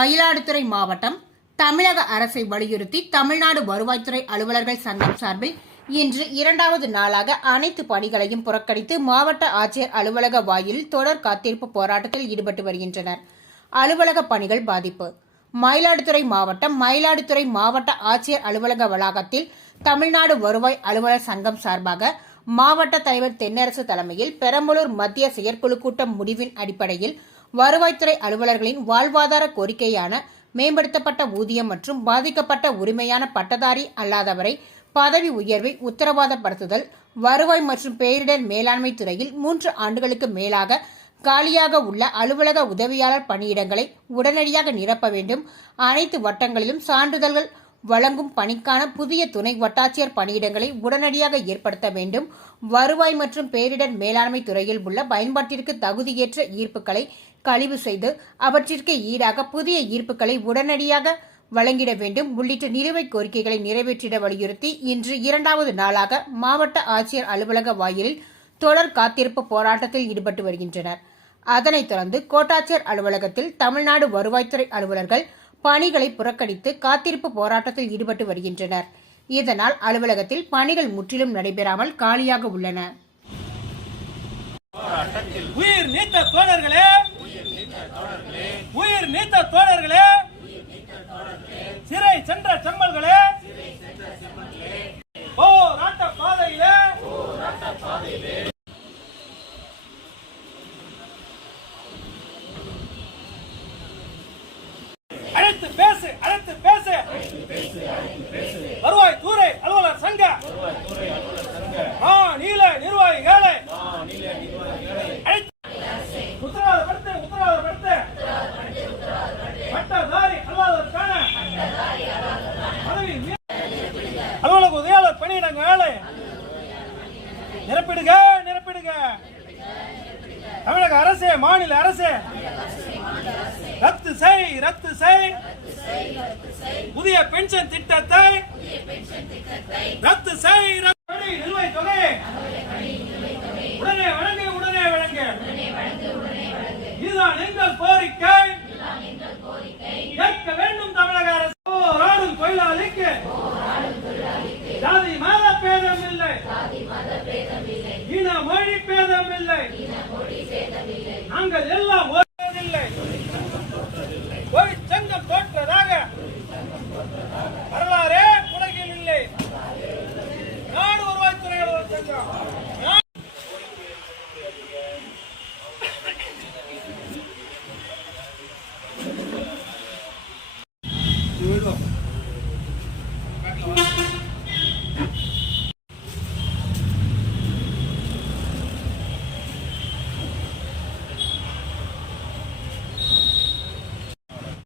மயிலாடுதுறை மாவட்டம் தமிழக அரசை வலியுறுத்தி தமிழ்நாடு வருவாய்த்துறை அலுவலர்கள் சங்கம் சார்பில் இன்று இரண்டாவது நாளாக அனைத்து பணிகளையும் புறக்கணித்து மாவட்ட ஆட்சியர் அலுவலக வாயிலில் தொடர் காத்திருப்பு போராட்டத்தில் ஈடுபட்டு வருகின்றனர். அலுவலக பணிகள் பாதிப்பு. மயிலாடுதுறை மாவட்ட ஆட்சியர் அலுவலக வளாகத்தில் தமிழ்நாடு வருவாய் அலுவலர் சங்கம் சார்பாக மாவட்ட தலைவர் தென்னரசு தலைமையில் பெரம்பலூர் மத்திய செயற்குழு கூட்டம் முடிவின் அடிப்படையில் வருவாய்த்துறை அலுவலர்களின் வாழ்வாதார கோரிக்கையான மேம்படுத்தப்பட்ட ஊதியம் மற்றும் பாதிக்கப்பட்ட உரிமையான பட்டதாரி அல்லாதவரை பதவி உயர்வை உத்தரவாதப்படுத்துதல், வருவாய் மற்றும் பேரிடர் மேலாண்மை துறையில் 3 ஆண்டுகளுக்கு மேலாக காலியாக உள்ள அலுவலக உதவியாளர் பணியிடங்களை உடனடியாக நிரப்ப வேண்டும், அனைத்து வட்டங்களிலும் சான்றிதழ்கள் வழங்கும் பணிக்கான புதிய துணை வட்டாட்சியர் பணியிடங்களை உடனடியாக ஏற்படுத்த வேண்டும், வருவாய் மற்றும் பேரிடர் மேலாண்மை துறையில் உள்ள பயன்பாட்டிற்கு தகுதியேற்ற ஈர்ப்புகளை கழிவு செய்து அவற்றிற்கு ஈடாக புதிய ஈர்ப்புகளை உடனடியாக வழங்கிட வேண்டும் உள்ளிட்ட நிலுவைக் கோரிக்கைகளை நிறைவேற்றிட வலியுறுத்தி இன்று இரண்டாவது நாளாக மாவட்ட ஆட்சியர் அலுவலக வாயிலில் தொடர் காத்திருப்பு போராட்டத்தில் ஈடுபட்டு வருகின்றனர். அதனைத் தொடர்ந்து கோட்டாட்சியர் அலுவலகத்தில் தமிழ்நாடு வருவாய்த்துறை அலுவலர்கள் பணிகளை புறக்கணித்து காத்திருப்பு போராட்டத்தில் ஈடுபட்டு வருகின்றனர். இதனால் அலுவலகத்தில் பணிகள் முற்றிலும் நடைபெறாமல் காலியாக உள்ளன. உயிர் நீத்த தோழர்களே, சிறை சென்ற செம்மல்களே, போராட்ட பாதையிலே அழைத்து பேசு வருவாய்த்துறை அலுவலர் சங்க மாநில நிர்வாகிகளை உத்தரவாதப்படுத்து பட்டதாரி அல்லாதவருக்கான அலுவலக உதவியாளர் பணியிடங்களை நிரப்பிடுக. தமிழக அரசு, மாநில அரசு ரத்து செய் புதிய பென்ஷன் திட்டத்தை ரத்து செய். நிலுவைத் தொகை உடனே வழங்கு. இதுதான் எங்கள் கோரிக்கை. கேட்க வேண்டும் தமிழக அரசு. போராடும் தொழிலாளிக்கு ஜாதி மத பேதம் இல்லை, இன மொழி பேதம் இல்லை, நாங்கள் எல்லாம்